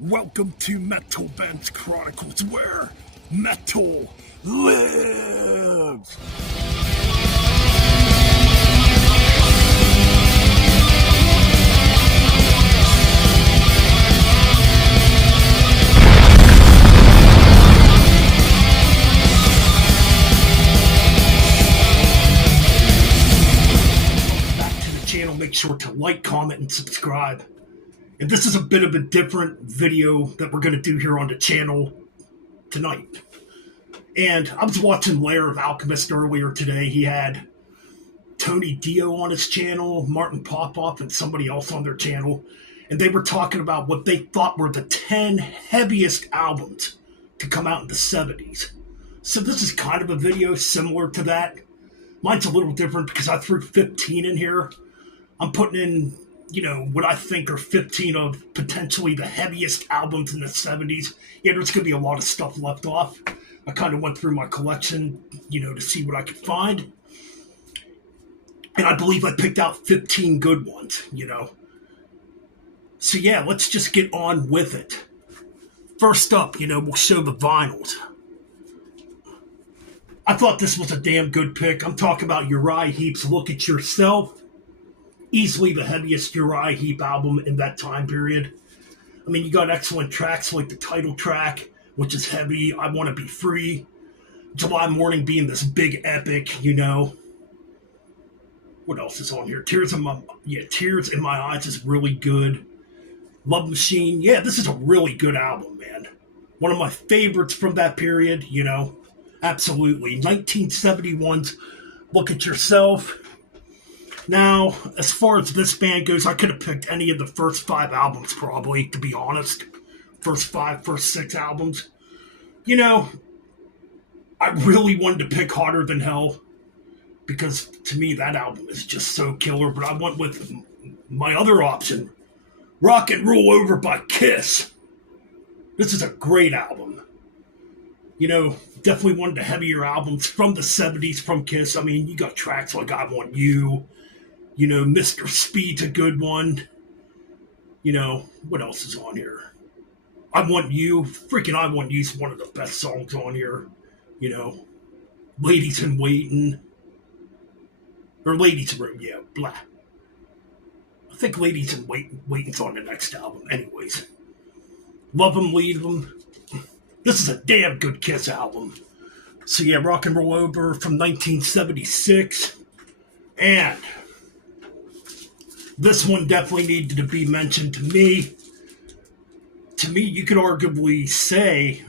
Welcome to Metal Bands Chronicles, where metal lives! Back to the channel, make sure to like, comment, and subscribe. And this is a bit of a different video that we're going to do here on the channel tonight. And I was watching Lair of Alchemist earlier today. He had Tony Dio on his channel, Martin Popoff, and somebody else on their channel. And they were talking about what they thought were the 10 heaviest albums to come out in the 70s. So this is kind of a video similar to that. Mine's a little different because I threw 15 in here. I'm putting in, what I think are 15 of potentially the heaviest albums in the 70s. Yeah, there's going to be a lot of stuff left off. I kind of went through my collection, to see what I could find. And I believe I picked out 15 good ones, So yeah, let's just get on with it. First up, we'll show the vinyls. I thought this was a damn good pick. I'm talking about Uriah Heep's Look at Yourself. Easily the heaviest Uriah Heep album in that time period. I mean, you got excellent tracks like the title track, which is heavy, I Want to Be Free. July Morning being this big epic, What else is on here? Tears in My Eyes is really good. Love Machine, yeah, this is a really good album, man. One of my favorites from that period, Absolutely. 1971's Look at Yourself. Now, as far as this band goes, I could have picked any of the first 5 albums, probably, to be honest. First 6 albums. I really wanted to pick Hotter Than Hell, because to me that album is just so killer, but I went with my other option, Rock and Roll Over by Kiss. This is a great album. Definitely one of the heavier albums from the 70s from Kiss. I mean, you got tracks like I Want You, Mr. Speed's a good one. What else is on here? I Want You. Freaking I Want You is one of the best songs on here. Ladies in Waiting. Or Ladies in Room, yeah, blah. I think Ladies in Waiting's on the next album. Anyways. Love 'Em, Leave 'Em. This is a damn good Kiss album. So yeah, Rock and Roll Over from 1976. And this one definitely needed to be mentioned to me. To me, you could arguably say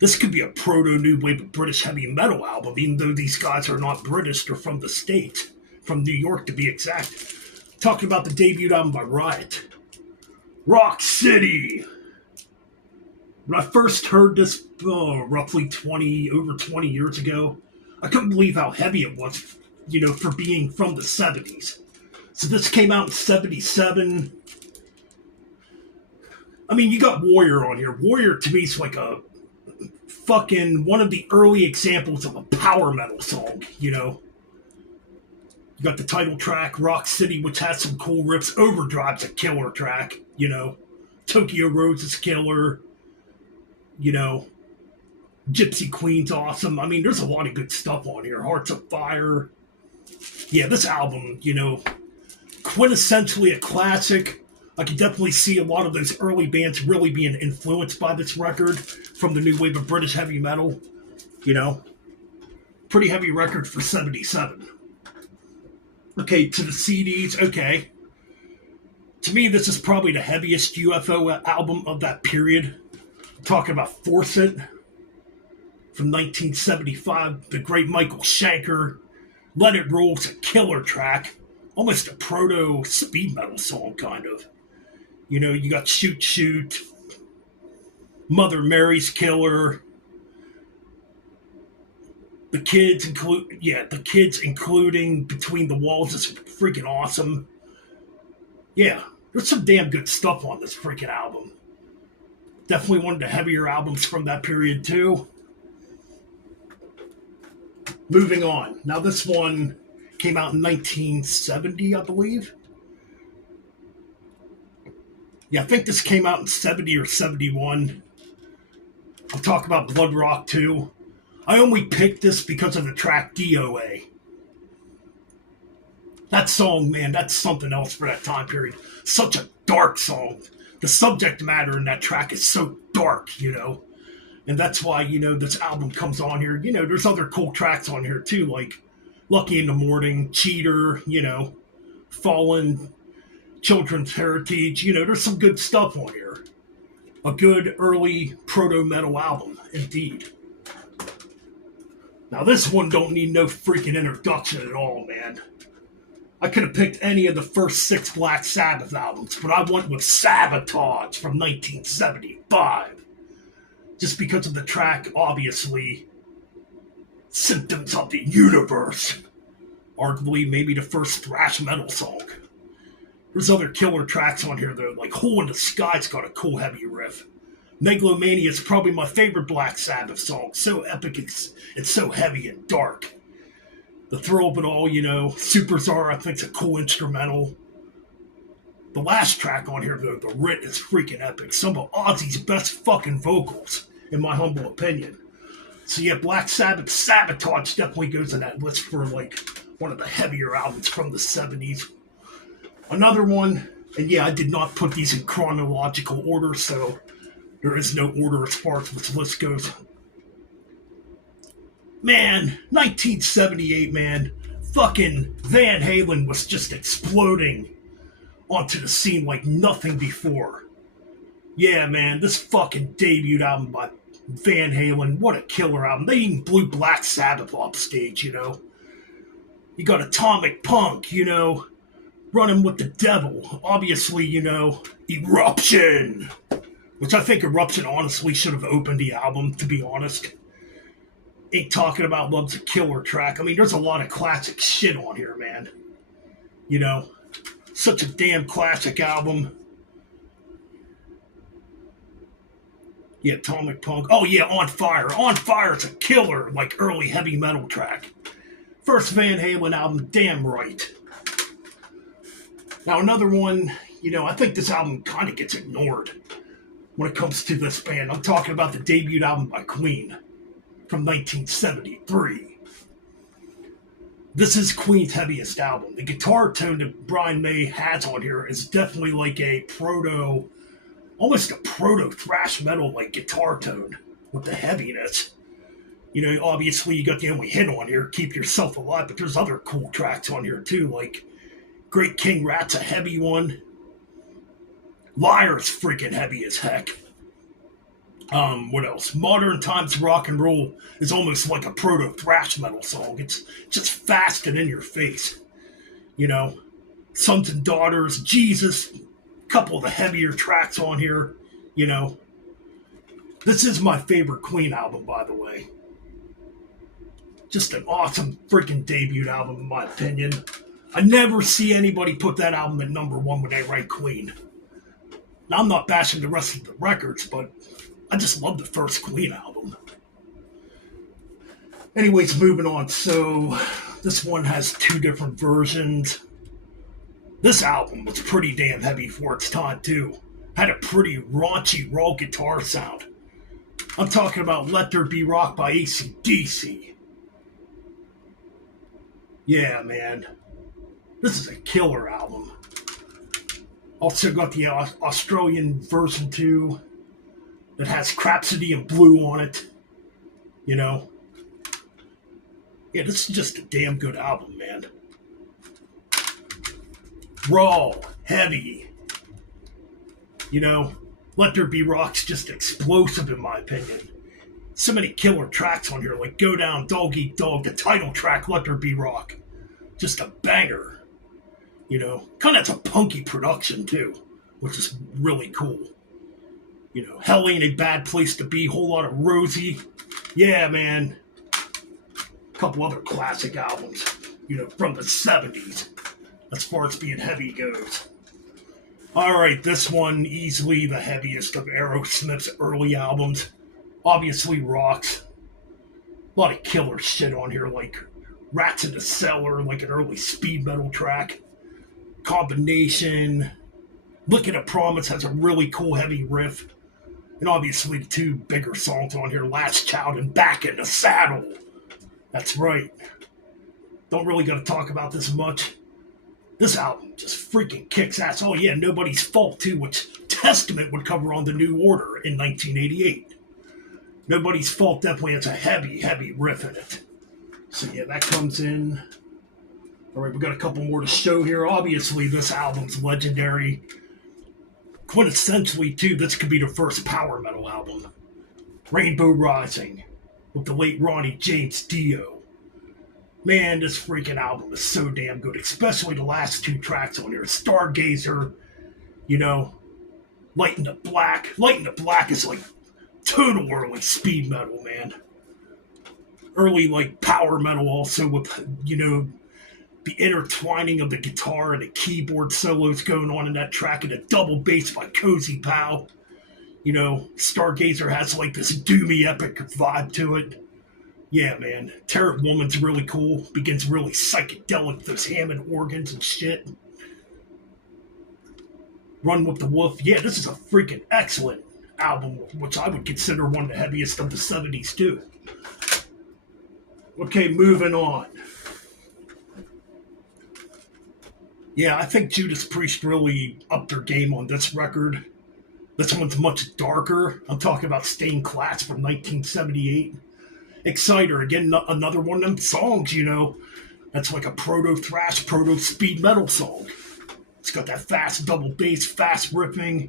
this could be a proto-new wave of British heavy metal album, even though these guys are not British, they're from the States. From New York, to be exact. Talking about the debut album by Riot. Rock City! When I first heard this roughly over 20 years ago, I couldn't believe how heavy it was, for being from the 70s. So this came out in 77. I mean, you got Warrior on here. Warrior to me is like a fucking one of the early examples of a power metal song, You got the title track, Rock City, which has some cool riffs. Overdrive's a killer track, Tokyo Road's is killer. Gypsy Queen's awesome. I mean, there's a lot of good stuff on here. Hearts of Fire. Yeah, this album, quintessentially a classic. I can definitely see a lot of those early bands really being influenced by this record from the new wave of British heavy metal. Pretty heavy record for 77. Okay, to the CDs, okay. To me, this is probably the heaviest UFO album of that period. I'm talking about Foret from 1975, the great Michael Schenker. Let It Roll's a killer track. Almost a proto speed metal song, kind of. You got Shoot Shoot, Mother Mary's killer. The kids including Between the Walls is freaking awesome. Yeah, there's some damn good stuff on this freaking album. Definitely one of the heavier albums from that period too. Moving on. Now this one came out in 1970, I believe. Yeah, I think this came out in 70 or 71. I'm talking about Blood Rock 2. I only picked this because of the track DOA. That song, man, that's something else for that time period. Such a dark song. The subject matter in that track is so dark, you know. And that's why, you know, this album comes on here. You know, there's other cool tracks on here too, like Lucky in the Morning, Cheater, you know, Fallen, Children's Heritage. You know, there's some good stuff on here. A good early proto-metal album, indeed. Now this one don't need no freaking introduction at all, man. I could have picked any of the first 6 Black Sabbath albums, but I went with Sabotage from 1975. Just because of the track, obviously, Symptoms of the Universe. Arguably, maybe the first thrash metal song. There's other killer tracks on here, though, like Hole in the Sky's got a cool heavy riff. Megalomania is probably my favorite Black Sabbath song. So epic, it's so heavy and dark. The thrill of it all, you know, Superstar, I think, is a cool instrumental. The last track on here, though, the Riot, is freaking epic. Some of Ozzy's best fucking vocals, in my humble opinion. So yeah, Black Sabbath Sabotage definitely goes in that list for, like, one of the heavier albums from the 70s. Another one, and yeah, I did not put these in chronological order, so there is no order as far as this list goes. Man, 1978, man. Fucking Van Halen was just exploding onto the scene like nothing before. Yeah, man, this fucking debut album by Van Halen, what a killer album. They even blew Black Sabbath off stage, you know. You got Atomic Punk, you know, Running with the Devil. Obviously, you know, Eruption. Which I think Eruption honestly should have opened the album, to be honest. Ain't Talking About Love's a killer track. I mean, there's a lot of classic shit on here, man. You know, such a damn classic album. Yeah, Atomic Punk. Oh, yeah, On Fire. On Fire is a killer, like, early heavy metal track. First Van Halen album, damn right. Now, another one, you know, I think this album kind of gets ignored when it comes to this band. I'm talking about the debut album by Queen from 1973. This is Queen's heaviest album. The guitar tone that Brian May has on here is definitely like a almost a proto-thrash metal like guitar tone with the heaviness. You know, obviously you got the only hit on here, Keep Yourself Alive, but there's other cool tracks on here too, like Great King Rat's a heavy one. Liar's freaking heavy as heck. What else? Modern Times Rock and Roll is almost like a proto-thrash metal song. It's just fast and in your face. You know, Sons and Daughters, Jesus, a couple of the heavier tracks on here, you know. This is my favorite Queen album, by the way. Just an awesome freaking debut album, in my opinion. I never see anybody put that album at number 1 when they rank Queen. Now, I'm not bashing the rest of the records, but I just love the first Queen album. Anyways, moving on. So, this one has 2 different versions. This album was pretty damn heavy for its time, too. Had a pretty raunchy, raw guitar sound. I'm talking about Let There Be Rock by ACDC. Yeah, man. This is a killer album. Also got the Australian version, too, that has Crapsody in blue on it. You know? Yeah, this is just a damn good album, man. Raw, heavy. You know? Let There Be Rock's just explosive, in my opinion. So many killer tracks on here, like Go Down, Dog Eat Dog, the title track, Let There Be Rock. Just a banger. You know, kind of it's a punky production, too, which is really cool. You know, Hell Ain't a Bad Place to Be, whole lot of Rosie. Yeah, man. A couple other classic albums, you know, from the 70s, as far as being heavy goes. Alright, this one, easily the heaviest of Aerosmith's early albums. Obviously rocks. A lot of killer shit on here, like Rats in the Cellar, like an early speed metal track. Combination, Liquid of Promise has a really cool heavy riff. And obviously the two bigger songs on here, Last Child and Back in the Saddle. That's right. Don't really got to talk about this much. This album just freaking kicks ass. Oh yeah, Nobody's Fault too, which Testament would cover on the New Order in 1988. Nobody's Fault definitely has a heavy, heavy riff in it. So yeah, that comes in. Alright, we got a couple more to show here. Obviously, this album's legendary. Quintessentially, too, this could be the first power metal album. Rainbow Rising, with the late Ronnie James Dio. Man, this freaking album is so damn good, especially the last two tracks on here. Stargazer, you know, Light in the Black. Light in the Black is like total early speed metal, man. Early, like, power metal also with, you know, the intertwining of the guitar and the keyboard solos going on in that track, and a double bass by Cozy Powell. You know, Stargazer has like this doomy epic vibe to it. Yeah, man. Terror Woman's really cool. Begins really psychedelic with those Hammond organs and shit. Run with the Wolf. Yeah, this is a freaking excellent album, which I would consider one of the heaviest of the 70s too. Okay, moving on. Yeah, I think Judith Priest really upped their game on this record. This one's much darker. I'm talking about Stained Glass from 1978. Exciter, again, another one of them songs, you know. That's like a proto-thrash, proto-speed metal song. It's got that fast double bass, fast riffing,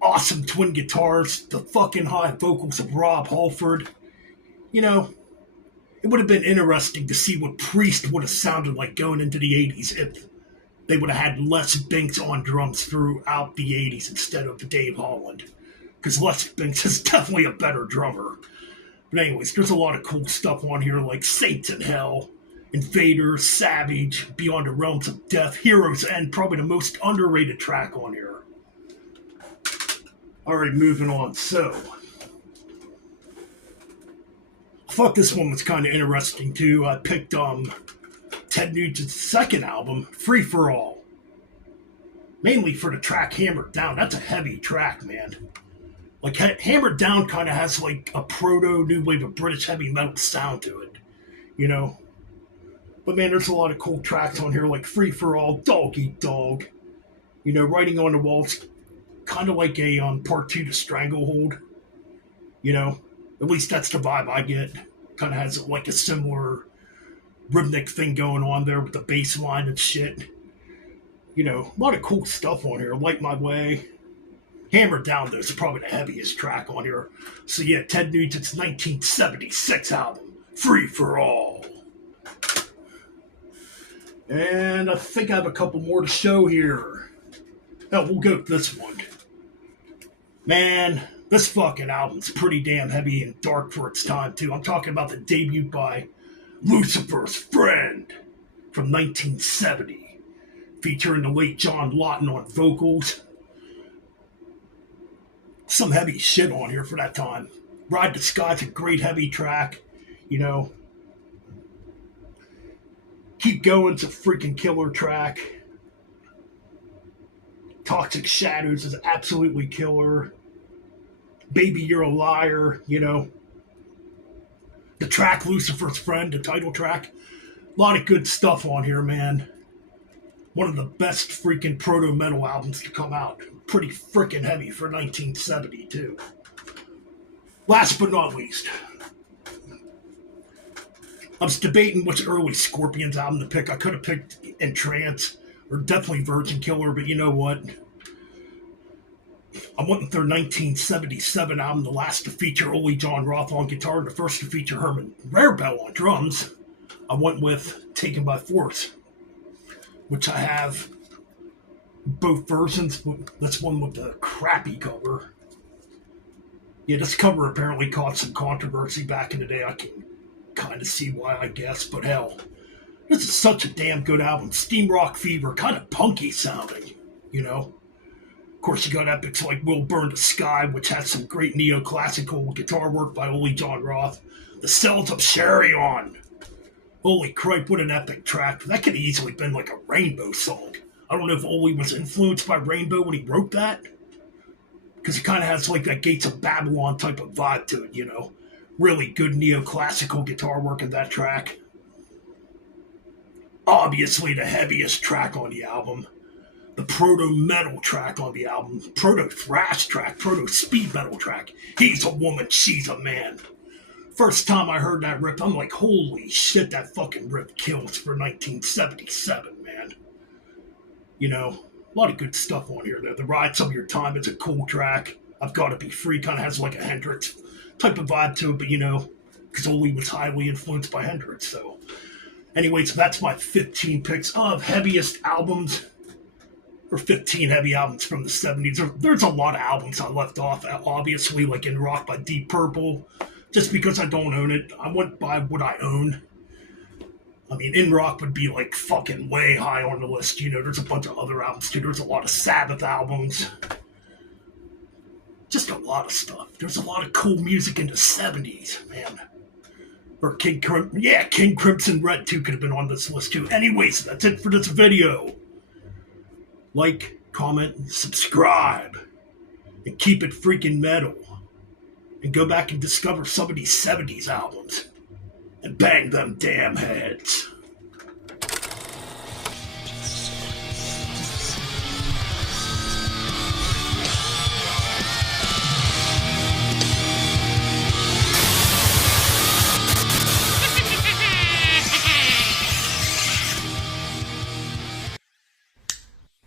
awesome twin guitars, the fucking high vocals of Rob Halford. You know, it would have been interesting to see what Priest would have sounded like going into the 80s if they would have had Les Binks on drums throughout the 80s instead of Dave Holland. Because Les Binks is definitely a better drummer. But anyways, there's a lot of cool stuff on here like Saints in Hell, Invader, Savage, Beyond the Realms of Death, Heroes End, probably the most underrated track on here. Alright, moving on. So, I thought this one was kind of interesting too. I picked Ted Nugent's second album, Free For All. Mainly for the track Hammered Down. That's a heavy track, man. Like, Hammered Down kind of has like a proto-new wave of British heavy metal sound to it, you know? But man, there's a lot of cool tracks on here like Free For All, Dog Eat Dog. You know, Writing on the Walls, kind of like a part 2 to Stranglehold. You know, at least that's the vibe I get. Kind of has like a similar rhythmic thing going on there with the bass line and shit. You know, a lot of cool stuff on here. Light My Way. Hammered Down, though, is probably the heaviest track on here. So yeah, Ted Nugent's 1976 album, Free For All. And I think I have a couple more to show here. Oh, we'll go with this one. Man, this fucking album's pretty damn heavy and dark for its time, too. I'm talking about the debut by Lucifers Friend from 1970, featuring the late John Lawton on vocals. Some heavy shit on here for that time. Ride the Sky's a great heavy track, you know. Keep Going's a freaking killer track. Toxic Shadows is absolutely killer. Baby, You're a Liar, you know. The track Lucifer's Friend, the title track. A lot of good stuff on here, man. One of the best freaking proto-metal albums to come out. Pretty freaking heavy for 1972. Last but not least, I was debating which early Scorpions album to pick. I could have picked Entrance, or definitely Virgin Killer, but you know what? I went with their 1977 album, the last to feature Ole John Roth on guitar, and the first to feature Herman Rarebell on drums. I went with Taken by Force, which I have both versions. That's one with the crappy cover. Yeah, this cover apparently caused some controversy back in the day. I can kind of see why, I guess, but hell, this is such a damn good album. Steam Rock Fever, kind of punky sounding, you know. Of course, you got epics like Will Burn the Sky, which has some great neoclassical guitar work by Ole John Roth. The Cells of Charion. Holy crap, what an epic track. That could have easily been like a Rainbow song. I don't know if Ole was influenced by Rainbow when he wrote that, because it kind of has like that Gates of Babylon type of vibe to it, you know. Really good neoclassical guitar work in that track. Obviously the heaviest track on the album. The proto-metal track on the album. Proto-thrash track. Proto-speed metal track. He's a woman, she's a man. First time I heard that riff, I'm like, holy shit, that fucking riff kills for 1977, man. You know, a lot of good stuff on here, though. The Ride Some of Your Time is a cool track. I've Gotta Be Free kind of has like a Hendrix type of vibe to it, but you know, because Ole was highly influenced by Hendrix, so. Anyway, so that's my 15 picks of heaviest albums, or 15 heavy albums from the 70s. There's a lot of albums I left off, obviously, like In Rock by Deep Purple, just because I don't own it. I went by what I own. I mean, In Rock would be like fucking way high on the list. You know, there's a bunch of other albums too. There's a lot of Sabbath albums. Just a lot of stuff. There's a lot of cool music in the 70s, man. Or King Crimson Red too could have been on this list too. Anyways, that's it for this video. Like, comment, and subscribe. And keep it freaking metal. And go back and discover some of these 70s albums. And bang them damn heads.